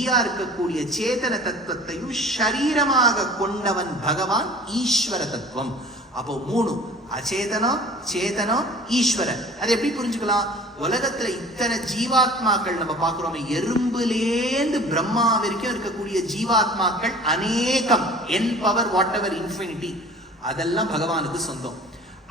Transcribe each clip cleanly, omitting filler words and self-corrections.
இருக்கக்கூடிய சேதன தத்துவத்தையும் ஷரீரமாக கொண்டவன் பகவான் ஈஸ்வர தத்துவம். அப்போ மூணு, அச்சேதனம், சேதனம், ஈஸ்வரன். அதை எப்படி புரிஞ்சுக்கலாம்? உலகத்துல இத்தனை ஜீவாத்மாக்கள் நம்ம பார்க்கிறோம். எறும்புலேந்து பிரம்மா வரைக்கும் இருக்கக்கூடிய ஜீவாத்மாக்கள் அநேகம், என் பவர் வாட் எவர் இன்ஃபினிட்டி, அதெல்லாம் பகவானுக்கு சொந்தம்.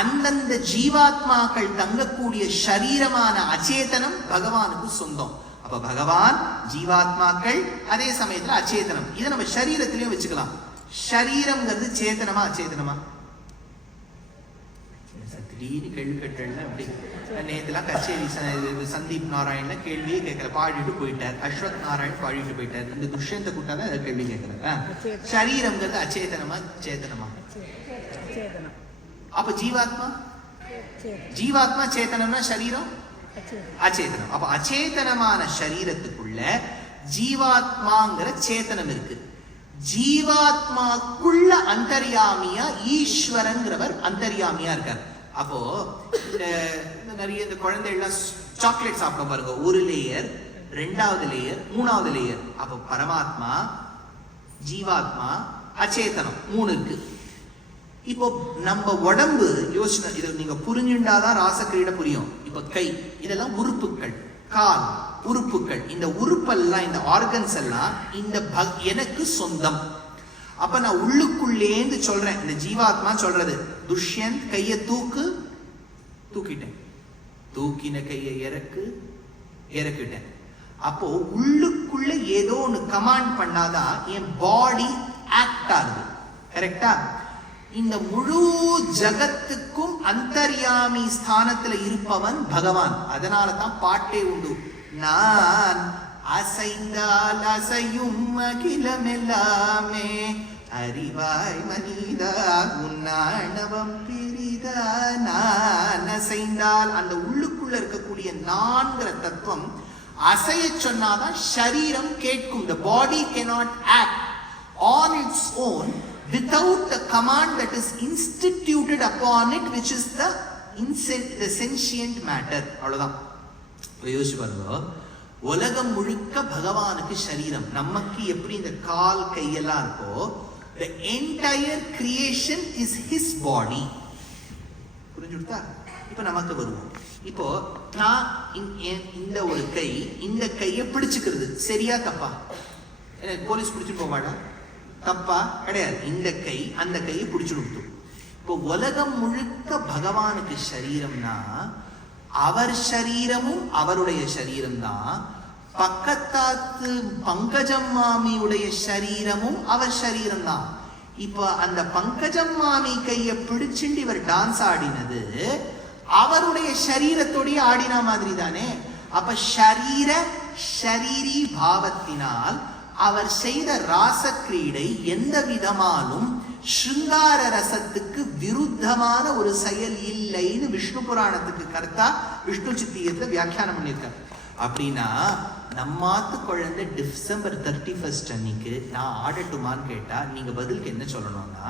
அந்தந்த ஜீவாத்மாக்கள் தங்கக்கூடிய ஷரீரமான அச்சேதனம் பகவானுக்கு சொந்தம். அப்ப பகவான், ஜீவாத்மாக்கள், அதே சமயத்துல அச்சேதனம். இதை நம்ம சரீரத்திலையும் வச்சுக்கலாம். ஷரீரம்ங்கிறது சேத்தனமா அச்சேதனமா? திடீர்னு கேள்வி கேட்டேன். அப்படி நேற்றுலாம் கச்சேரி சந்தீப் நாராயண கேள்வியே கேட்கல, பாடிட்டு போயிட்டார். அஸ்வத் நாராயண் பாடிட்டு போயிட்டார். இந்த துஷ்யந்த கூட்டாதான் அதை கேள்வி கேட்கல. சரீரம்ங்கிறது அச்சேதனமா சேத்தனமா? அப்ப ஜீவாத்மா, ஜீவாத்மா சேத்தனம்னா சரீரம் அச்சேதனம். அப்ப அச்சேதனமான சரீரத்துக்குள்ள ஜீவாத்மாங்கிற சேத்தனம் இருக்கு. ஜீவாத்மாக்குள்ள அந்தர்யாமியா ஈஸ்வரங்கிறவர் அந்தர்யாமியா இருக்கார். அப்போ நிறைய இந்த குழந்தைகள்லாம் சாக்லேட் சாப்பிட பாருங்க, ஒரு லேயர், ரெண்டாவது லேயர், மூணாவது லேயர். அப்போ பரமாத்மா, ஜீவாத்மா, அச்சேதனம் மூணு இருக்கு. இப்போ நம்ம உடம்பு யோசனை, இதை நீங்க புரிஞ்சுண்டாதான் ராசக்கிரீட புரியும். இப்ப கை, இதெல்லாம் உறுப்புகள். கால் உறுப்புகள். இந்த உறுப்பெல்லாம், இந்த ஆர்கன்ஸ் எல்லாம் இந்த எனக்கு சொந்தம். அப்ப நான் உள்ளுக்குள்ளேந்து சொல்றேன். இந்த ஜீவாத்மா சொல்றது, துஷ்யந்த் கைய தூக்கு, தூக்கிட்டேன். தூக்கின கையை இறக்கிட்டேன். அப்போ உள்ளுக்குள்ள ஏதோ ஒண்ணு கமாண்ட் பண்ணாதான் என் பாடி ஆக்ட் ஆகுது. கரெக்டா? இந்த முழு ஜகத்துக்கும் அந்தர்யாமி ஸ்தானத்துல இருப்பவன் பகவான். அதனால தான் பாட்டே உண்டு, நான் அசைந்தால் அசையும் அகிலமெல்லாமே அறிவாய் மனிதா உன்னாணவம் பிரிதா. நான் அசைந்தால், அந்த உள்ளுக்குள்ள இருக்கக்கூடிய நான்கிற தத்துவம் அசைய சொன்னாதான் சரீரம் கேட்கும். The body cannot act on its own without the command that is instituted upon it, which is the sentient matter. அவ்வளவுதான். யோசிச்சு பாருங்க, உலகம் முழுக்க பகவானுக்கு சரீரம். நமக்கு எப்படி இந்த கால் கையெல்லாம் இருக்கோ, the entire creation is his body. புரிஞ்சுடுதா? இப்ப நமக்கு வருவோம். இப்போ நான் இந்த ஒரு கை, இந்த கையை பிடிச்சுக்கிறது சரியா தப்பா? போலீஸ் பிடிச்சிட்டு போவாடா? தப்பா? கிடையாது. இந்த கை அந்த கையை பிடிச்சு கொடுத்தோம். இப்போ உலகம் முழுக்க பகவானுக்கு சரீரம்னா அவர் சரீரமும் அவருடைய சரீரம் தான். பக்கத்தாத்து பங்கஜம் மாமியுடைய சரீரமும் அவர் சரீரம் தான். இப்ப அந்த பங்கஜம் மாமி கையை பிடிச்சுண்டு இவர் டான்ஸ் ஆடினது அவருடைய சரீரத்தோடைய ஆடினா மாதிரி தானே. அப்ப ஷரீரி பாவத்தினால் அவர் செய்த ராசக்கிரீடை எந்த விதமானும் ஸ்ருங்கார ரசத்துக்கு விருத்தமான ஒரு செயல் இல்லைன்னு விஷ்ணு புராணத்துக்கு கர்த்தா விஷ்ணு சித்தியத்துல வியாக்கியானம் பண்ணியிருக்கார். அப்படின்னா நம்மாத்து குழந்தை டிசம்பர் 31 அன்னைக்கு நான் ஆடட்டுமான்னு கேட்டா நீங்க பதிலுக்கு என்ன சொல்லணும்னா,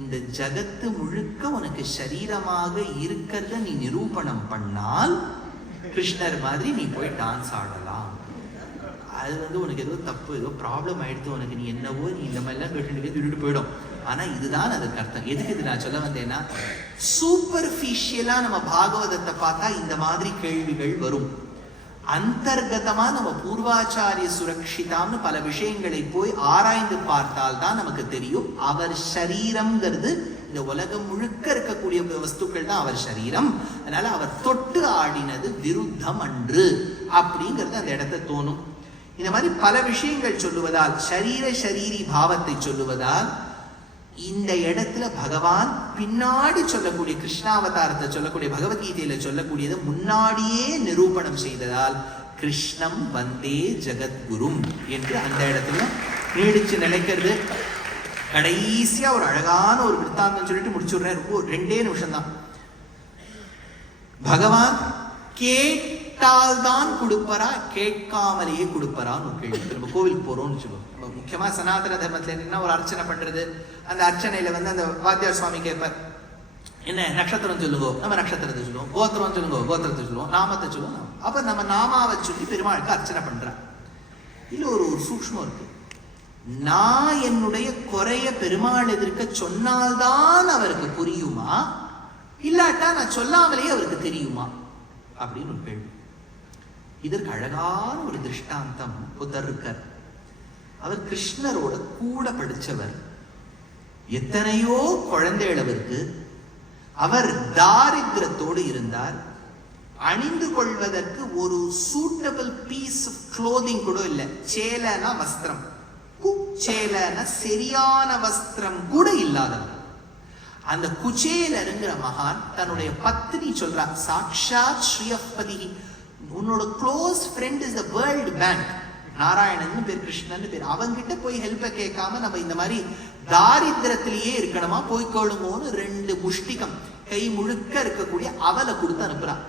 இந்த ஜகத்து முழுக்க உனக்கு சரீரமாக இருக்கிறத நீ நிரூபணம் பண்ணால் கிருஷ்ணர் மாதிரி நீ போய் டான்ஸ் ஆடலாம். அது உனக்கு ஏதோ தப்பு, ஏதோ ப்ராப்ளம் ஆயிடுத்து, உனக்கு நீ என்னவோ நீ இந்த மாதிரிலாம் கேட்டு போயிடும். ஆனா இதுதான் அதுக்கு அர்த்தம். எதுக்கு இது நான் சொல்ல வந்தேன்னா, சூப்பர்ஃபிஷியலா நம்ம பாகவதத்தை பார்த்தா இந்த மாதிரி கேள்விகள் வரும். அந்தர்கதமா நம்ம பூர்வாச்சாரிய சுரக்ஷிதாம்னு பல விஷயங்களை போய் ஆராய்ந்து பார்த்தால் தான் நமக்கு தெரியும் அவர் சரீரம்ங்கிறது இந்த உலகம் முழுக்க இருக்கக்கூடிய வஸ்துக்கள் தான் அவர் சரீரம். அதனால அவர் தொட்டு ஆடினது விருத்தம் அன்று அப்படிங்கிறது அந்த இடத்தை தோணும். இந்த மாதிரி பல விஷயங்கள் சொல்லுவதால், ஷரீரி பாவத்தை சொல்லுவதால் இந்த இடத்துல பகவான் பின்னாடி சொல்லக்கூடிய கிருஷ்ணாவதாரத்தை சொல்லக்கூடிய பகவத்கீதையில சொல்லக்கூடியதை முன்னாடியே நிரூபணம் செய்ததால் கிருஷ்ணம் வந்தே ஜகத்குரும் என்று அந்த இடத்துல நீடிச்சு நிலைக்கிறது. கடைசியா ஒரு அழகான ஒரு விருத்தாந்தம் சொல்லிட்டு முடிச்சுடுறேன். 2 நிமிஷம் தான். பகவான் கேட்டால் தான் கொடுப்பரா, கேட்காமலேயே கொடுப்பரான்னு ஒரு கேள்வி. நம்ம கோவிலுக்கு போறோம்னு சொல்லுவோம். முக்கியமா சனாதன தர்மத்துல என்ன ஒரு அர்ச்சனை பண்றது, அந்த அர்ச்சனையில அந்த வாத்தியார் சுவாமி கேட்பார், என்ன நட்சத்திரம் சொல்லுங்க, நம்ம நட்சத்திரத்தை சொல்லுவோம். கோத்திரம் சொல்லுங்க, கோத்திரத்தை சொல்லுவோம். நாமத்தை சொல்லுவோம். அப்ப நம்ம நாமாவை சொல்லி பெருமாளுக்கு அர்ச்சனை பண்ற. இல்ல ஒரு சூக்ஷ்மம் இருக்கு. நான் என்னுடைய குறைய பெருமாள் எதிர்க்க சொன்னால்தான் அவருக்கு புரியுமா, இல்லாட்டா நான் சொல்லாமலேயே அவருக்கு தெரியுமா அப்படின்னு ஒரு கேள்வி. இதற்கு அழகான ஒரு திருஷ்டாந்தம் புத்தர் இருக்கார். அவர் கிருஷ்ணரோட கூட படிச்சவர். எத்தனையோ குழந்தைகளவருக்கு. அவர் தாரித்திரத்தோடு இருந்தார். அணிந்து கொள்வதற்கு ஒரு சூட்டபிள் பீஸ் ஆஃப் க்ளோதிங் கூட இல்லை. சேலனா வஸ்திரம், குச்சேலனா சரியான வஸ்திரம் கூட இல்லாதவர். அந்த குச்சேலருங்கிற மகான் தன்னுடைய பத்னி சொல்றா, சாக்ஷாத் ஸ்ரீயப்பதி, உன்னோட close friend is the world bank, Narayanan பேர், கிருஷ்ணன் பேர். அவங்கிட்ட போய் ஹெல்ப்பை கேட்காம நம்ம இந்த மாதிரி தாரித்திரத்திலேயே இருக்கணுமா, போய்க்கொள்ளுமோன்னு 2 முஷ்டிகம் கை முழுக்க இருக்கக்கூடிய அவலை கொடுத்து அனுப்புறான்.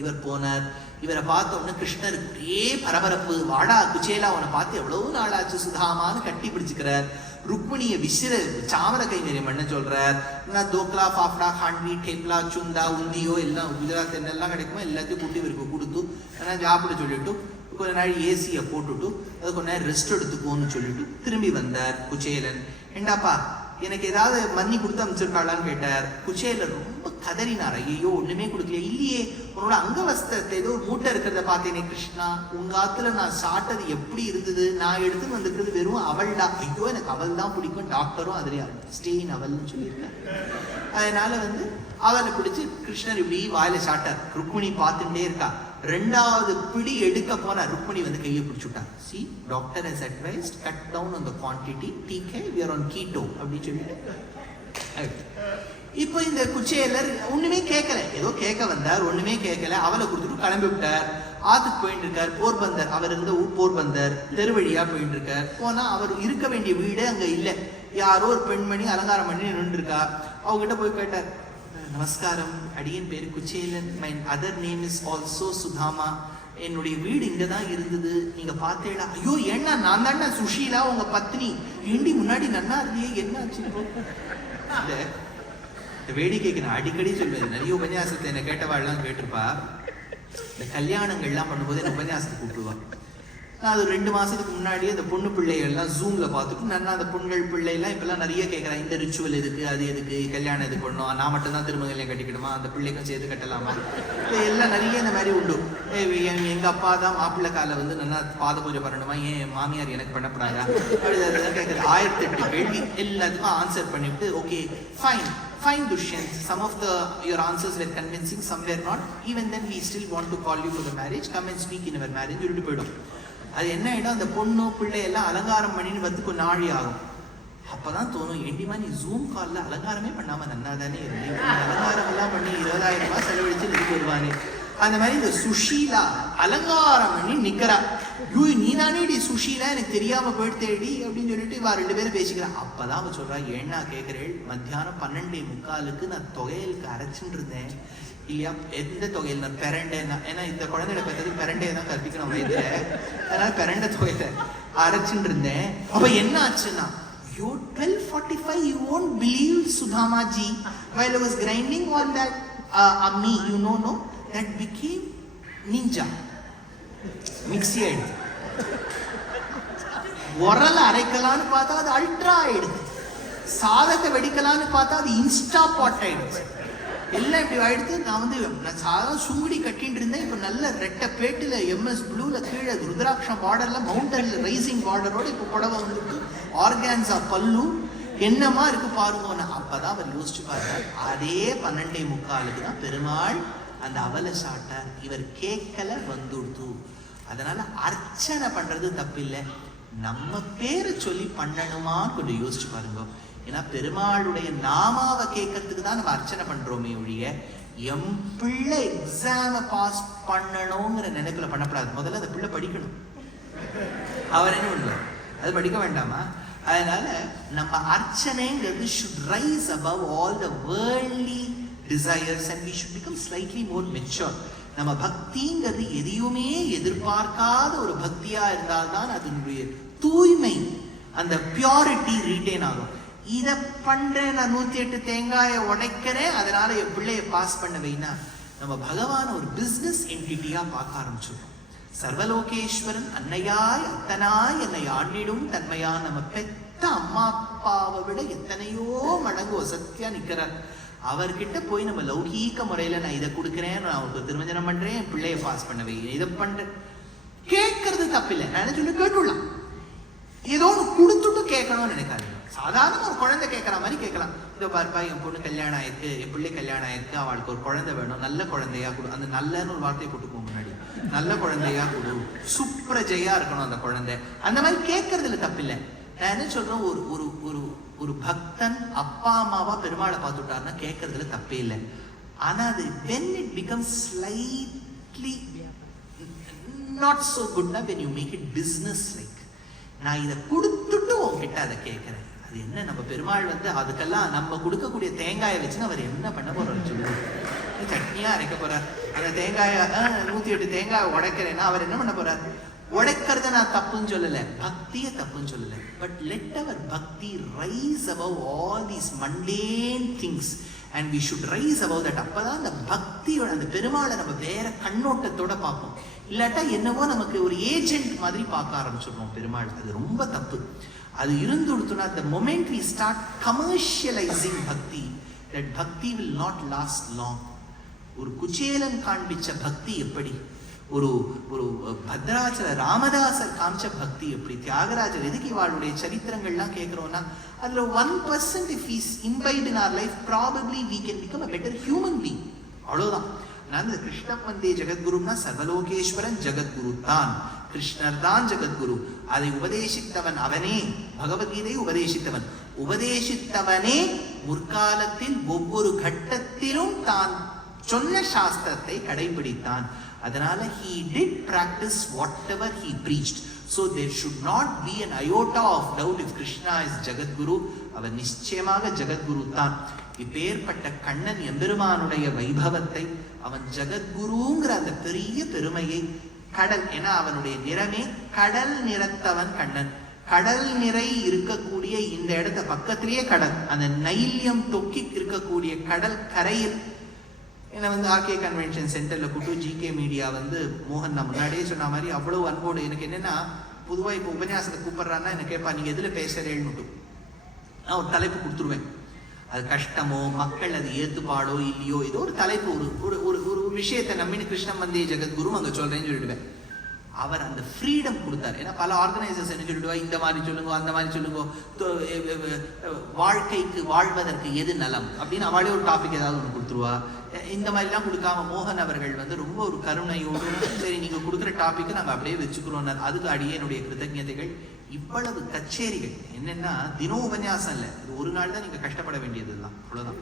இவர் போனார். இவரை பார்த்த உடனே கிருஷ்ணருக்கு ஒரே பரபரப்பு. வாடா குச்சேலா, உன்னை பார்த்து எவ்வளவு நாளாச்சு சுதாமான்னு கட்டி பிடிச்சுக்கிறார். ருக்மிணிய விசிற சாமர கை நிறைய பண்ண சொல்றார். தோக்லா, பாப்டா, ஹாண்டி, டேப்லா, சுந்தா, உந்தியோ எல்லாம் குஜராத் என்னெல்லாம் கிடைக்குமோ எல்லாத்தையும் கூட்டி இவருக்கு கொடுத்து சாப்பிட சொல்லிட்டு கொஞ்ச நாள் ஏசியை போட்டுட்டு அது கொஞ்ச நேரம் ரெஸ்ட் எடுத்துக்கோன்னு சொல்லிட்டு திரும்பி வந்தார் குச்சேலன். ஏண்டாப்பா எனக்கு ஏதாவது மன்னி கொடுத்து அமைச்சிருக்காளான்னு கேட்டார். குச்சேலர் ரொம்ப கதறினார். ஐயோ ஒண்ணுமே கொடுக்கல. இல்லையே, உன்னோட அங்கவஸ்திரத்தை ஏதோ ஒரு மூட்டை இருக்கிறத பார்த்தேனே கிருஷ்ணா, உங்க ஆத்துல நான் சாப்பிட்டது எப்படி இருந்தது, நான் எடுத்து வந்திருக்கிறது வெறும் அவள் தான். ஐயோ எனக்கு அவள் தான் பிடிக்கும், டாக்டரும் அதுல ஸ்டெயின் அவள்னு சொல்லியிருக்கார். அதனால அவளை பிடிச்சு கிருஷ்ணர் இப்படி வாயில சாட்டார். ருக்மிணி பார்த்துட்டே இருக்கா. 2வது பிடி எடுக்க போன ருக்மிணி கையை பிடிச்சுட்டார். See, doctor has advised cut down on the quantity. TK, we are on keto அப்படி சொல்லிட்டு. இப்போ இந்த குச்சேலர் ஒண்ணுமே கேட்கல. ஏதோ கேட்க வந்தார், ஒண்ணுமே கேட்கல. அவளை கொடுத்துட்டு கிளம்பி விட்டார். ஆத்துக்கு போயிட்டு இருக்கார். போர்பந்தர், அவர் இருந்த ஊர் போர்பந்தர், தெருவழியா போயிட்டு இருக்கார். போனா அவர் இருக்க வேண்டிய வீடு அங்க இல்ல. யாரோ ஒரு பெண்மணி அலங்காரம் பண்ணி நின்று இருக்கா. அவகிட்ட போய் கேட்டார், நமஸ்காரம், அடியன் பேரு Kuchelan, my other name is also Sudama, என்னுடைய வீடு இங்கதான் இருந்தது, நீங்க பார்த்தேடா. ஐயோ ஏன்னா நான் தானே சுஷீலா உங்க பத்னி, ஏண்டி முன்னாடி நன்னா இருந்தியே, என்ன ஆச்சு? இந்த வேடிக்கைக்கு நான் அடிக்கடி சொல்வேன். நிறைய உபன்யாசத்தை என்ன கேட்டவாள்லாம் கேட்டிருப்பா. இந்த கல்யாணங்கள்லாம் பண்ணும்போது என்ன உபன்யாசத்தை கூப்பிடுவா. நான் அது 2 மாசத்துக்கு முன்னாடியே அந்த பொண்ணு பிள்ளைகள்லாம் ஜூம்ல பார்த்துட்டு நான் அந்த பொண்ணுகள் பிள்ளைலாம் இப்பெல்லாம் நிறைய கேட்கறேன். இந்த ரிச்சுவல் எதுக்கு, அது எதுக்கு, கல்யாணம் எது பண்ணணும், நான் மட்டும் தான் திரும்ப கல்யாணம் கட்டிக்கணுமா, அந்த பிள்ளைக்கும் சேர்த்து கட்டலாமா, எல்லாம் நிறைய இந்த மாதிரி உண்டு. எங்க அப்பா தான் மாப்பிள்ளை காலை நல்லா பாத பூஜை பண்ணணுமா, ஏன் மாமியார் எனக்கு பண்ணப்படாதா, அப்படிதான் கேட்குறது. 1008 கேள்வி எல்லாத்துக்கும் ஆன்சர் பண்ணிவிட்டு okay fine fine Dushyant, some of your answers were convincing, some were not. Even then we still want to call you for the marriage, come and speak in our marriage சொல்லிட்டு போயிடும். அது என்ன ஆயிடும், அந்த பொண்ணு பிள்ளை எல்லாம் அலங்காரம் பண்ணின்னு கொஞ்சம் நாழி ஆகும். அப்பதான் தோணும், ஏண்டிமா நீ ஜூம் கால்ல அலங்காரமே பண்ணாம நன்னா தானே இருந்தீங்க, அலங்காரம் எல்லாம் பண்ணி 20,000 ரூபாய் செலவழிச்சு நிறுத்தி வருவானே. அந்த மாதிரி இந்த சுஷீலா அலங்காரம் பண்ணி நிக்கிறா. யூ நீ தானே டி சுஷீலா, எனக்கு தெரியாம போயிடுத்தேடி அப்படின்னு சொல்லிட்டு இவா 2 பேரும் பேசிக்கிறான். அப்பதான் அவ சொல்றா, ஏன்னா கேட்கிறேன், மத்தியானம் 12:45 நான் தொகையலுக்கு அரைச்சுட்டு இருந்தேன் இல்லையா. எந்த தொகையில்? நான் பெரண்டை, ஏன்னா இந்த குழந்தைய பார்த்தது பெரண்டையை தான் கற்பிக்கணும் வயதுல, அதனால பெரண்டை தொகையில அரைச்சுட்டு இருந்தேன். அப்ப என்ன ஆச்சுன்னா, you 12:45 you won't believe Sudhama ji, while I was grinding on that ammi, you know, no, that became ninja. Mixie ஆயிடுது. உரல அரைக்கலான்னு பார்த்தா அது அல்ட்ரா ஆயிடுது. சாதத்தை வெடிக்கலான்னு பார்த்தா அது இன்ஸ்டா பாட் ஆயிடுச்சு. எல்லாம் இப்படி ஆயிடுது. நான் சாதம் சுங்குடி கட்டிட்டு இருந்தேன். இப்ப நல்ல ரெட்டை பேட்டுல MS ப்ளூல கீழே ருத்ராட்சம் பார்டர்ல மவுண்டன்ல ரைசிங் பார்டரோட இப்ப புடவை வந்துருக்கு. ஆர்கான்ஸா பல்லு என்னமா இருக்கு பாருங்க. அப்பதான் அவர் யோசிச்சு பார்த்தார். அதே 12:45 தான் பெருமாள் அந்த அவலை சாட்டார். இவர் கேட்கல, வந்துடுத்து. அதனால அர்ச்சனை பண்றது தப்பில்லை. நம்ம பேரை சொல்லி பண்ணணுமான்னு கொஞ்சம் யோசிச்சு பாருங்க. ஏன்னா பெருமாளுடைய நாமாவை கேட்கறதுக்கு தான் நம்ம அர்ச்சனை பண்றோமே ஒழிய எம் பிள்ளை எக்ஸாம பாஸ் பண்ணணுங்கிற நினைப்புல பண்ணப்படாது. முதல்ல அந்த பிள்ளை படிக்கணும். அவர் என்ன பண்ணுவார், அது படிக்க வேண்டாமா? அதனால நம்ம அர்ச்சனைங்கிறது should rise above all the worldly desires and we should become slightly more mature. நம்ம பக்திங்கிறது எதையுமே எதிர்பார்க்காத ஒரு பக்தியா இருந்தால்தான் அதனுடைய தூய்மை, அந்த பியூரிட்டி ரீட்டைன் ஆகும். இதை பண்றேன், நான் 108 தேங்காயை உடைக்கிறேன், அதனால என் பிள்ளைய பாஸ் பண்ண வைனா நம்ம பகவான் ஒரு பிசினஸ் என்டிட்டியா பார்க்க ஆரம்பிச்சிடும். சர்வலோகேஸ்வரன் அன்னையாய் அத்தனாய் என்னை ஆண்டிடும் தன்மையா நம்ம பெத்த அம்மா அப்பாவை விட எத்தனையோ மடங்கு வசத்தியா நிக்கிறார். அவர்கிட்ட போய் நம்ம லௌகீக முறையில நான் இதை கொடுக்குறேன், நான் அவருக்கு திருமஞ்சனம் பண்றேன், பிள்ளைய பாஸ் பண்ணவே இதை பண்றேன், கேட்கறது தப்பில்லை. நான் சொல்லி கேட்டுடலாம், ஏதோ ஒன்று கொடுத்துட்டு கேட்கணும்னு நினைக்காதீங்க. சாதாரண ஒரு குழந்தை கேட்கற மாதிரி கேட்கலாம். இதோ பார்ப்பா, என் பொண்ணு கல்யாணம் ஆயிருக்கு, என் பிள்ளை கல்யாணம் ஆயிருக்கு, அவளுக்கு ஒரு குழந்தை வேணும், நல்ல குழந்தையா கொடு. அந்த நல்லன்னு ஒரு வார்த்தையை போட்டுக்கோ முன்னாடி, நல்ல குழந்தையா கொடு, சுப்ரஜையா இருக்கணும் அந்த குழந்தை. அந்த மாதிரி கேட்கறதுல தப்பில்லை. நான் என்ன சொல்றேன், ஒரு ஒரு ஒரு ஒரு பக்தன் அப்பா அம்மாவா பெருமாளை பார்த்துட்டாருன்னா கேட்கறதுல தப்பே இல்லை. ஆனா அது when it becomes slightly not so good na when you make it business like, நான் இதை கொடுத்துட்டு உங்ககிட்ட அதை கேட்கிறேன். அது என்ன, நம்ம பெருமாள் வந்து அதுக்கெல்லாம் நம்ம கொடுக்கக்கூடிய தேங்காயை வச்சு அவர் என்ன பண்ண போறாரு சொல்லுங்க. சட்னியா அரைக்க போறார். அந்த தேங்காயை 108 தேங்காயை உடைக்கிறேன்னா அவர் என்ன பண்ண போறார்? உடைக்கிறத நான் தப்புன்னு சொல்லல, பக்தியை தப்புன்னு சொல்லல. பட் லெட் அவர் பக்தி rice above all these mundane things and we should rise above that. அப்பதான் அந்த பக்தியோட அந்த பெருமாளை நம்ம வேற கண்ணோட்டத்தோட பார்ப்போம். இல்லாட்டா என்னவோ நமக்கு ஒரு ஏஜென்ட் மாதிரி பார்க்க ஆரம்பிச்சிடுறோம் பெருமாள். அது ரொம்ப தப்பு. அது இருந்து கொடுத்தோம்னா the moment we start commercializing bhakti, that bhakti will not last long. ஒரு குச்சேலன் காண்பிச்ச பக்தி எப்படி, ஒரு ஒரு பத்ராச்சல ராமதாசர் காமிச்ச பக்தி எப்படி, தியாகராஜர் எதுக்கு இவாளுடைய சரித்திரங்கள்லாம் கேட்கிறோம்னா அதுல 1% if is imbibed in our life, probably we can become a better human being. அவ்வளவுதான். நான் கிருஷ்ண வந்தே ஜெகத்குருன்னா சர்வலோகேஸ்வரன் ஜெகத்குரு தான், கிருஷ்ணர் தான் ஜெகத்குரு. அதை உபதேசித்தவன் அவனே, பகவத்கீதை உபதேசித்தவன். உபதேசித்தவனே முற்காலத்தில் ஒவ்வொரு கட்டத்திலும் தான் சொன்ன சாஸ்திரத்தை கடைபிடித்தான். அதனால he did practice whatever he preached. So there should not be an iota of doubt if Krishna is Jagadguru. அவர் நிச்சயமாக ஜெகத்குரு தான். இப்பேற்பட்ட கண்ணன் எம்பெருமானுடைய வைபவத்தை, அவன் ஜெகத்குருங்கிற அந்த பெரிய பெருமையை, கடல் ஏன்னா அவனுடைய நிறமே கடல் நிறத்தவன் கண்ணன். கடல் நிறை இருக்கக்கூடிய இந்த இடத்த பக்கத்திலேயே கடல், அந்த நைல்யம் தொக்கி இருக்கக்கூடிய கடல் கரையில் என்னை வந்து ஆர்கே கன்வென்ஷன் சென்டரில் கூப்பிட்டு ஜிகே மீடியா வந்து மோகன் நான் முன்னாடியே சொன்ன மாதிரி அவ்வளோ அன்போடு. எனக்கு என்னென்னா, பொதுவாக இப்போ உபன்யாசத்தை கூப்பிட்றான்னா என்ன கேட்பா, நீங்கள் எதில் பேசுகிறேன்னு நான் ஒரு தலைப்பு கொடுத்துருவேன். அது கஷ்டமோ மக்கள் அது ஏற்றுப்பாடோ இல்லையோ ஏதோ ஒரு தலைப்பு, ஒரு ஒரு ஒரு விஷயத்தை நம்பின்னு கிருஷ்ணன் வந்தே ஜெகத்குரு அங்கே சொல்கிறேன்னு சொல்லிடுவேன். அவர் அந்த ஃப்ரீடம் கொடுத்தார். ஏன்னா பல ஆர்கனைசர்ஸ் என்ன சொல்லிடுவா, இந்த மாதிரி சொல்லுங்க அந்த மாதிரி சொல்லுங்க, வாழ்க்கைக்கு வாழ்வதற்கு எது நலம் அப்படின்னு அவளே ஒரு டாபிக் ஏதாவது ஒன்று கொடுத்துருவா. இந்த மாதிரிலாம் கொடுக்காம மோகன் அவர்கள் வந்து ரொம்ப ஒரு கருணையோடு, சரி நீங்கள் கொடுக்குற டாப்பிக்கை நாங்கள் அப்படியே வச்சுக்கிறோம், அதுக்கு அடியே என்னுடைய கிருத்தஜதைகள். இவ்வளவு கச்சேரிகள் என்னென்னா தினம் உபன்யாசம் இல்லை, இது ஒரு நாள் தான் நீங்கள் கஷ்டப்பட வேண்டியது தான், அவ்வளோதான்.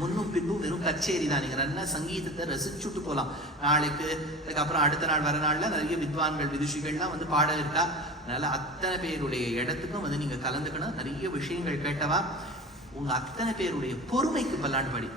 முன்னும் பின்னும் வெறும் கச்சேரி தான். நீங்கள் நல்லா சங்கீதத்தை ரசிச்சுட்டு போகலாம். நாளைக்கு அதுக்கப்புறம் அடுத்த நாள் வர நாளில் நிறைய வித்வான்கள் விதுஷிகள்லாம் வந்து பாட இருக்கா. அதனால அத்தனை பேருடைய இடத்துக்கும் வந்து நீங்கள் கலந்துக்கணும். நிறைய விஷயங்கள் கேட்டவா உங்கள் அத்தனை பேருடைய பொறுமைக்கு பல்லாண்டு படி.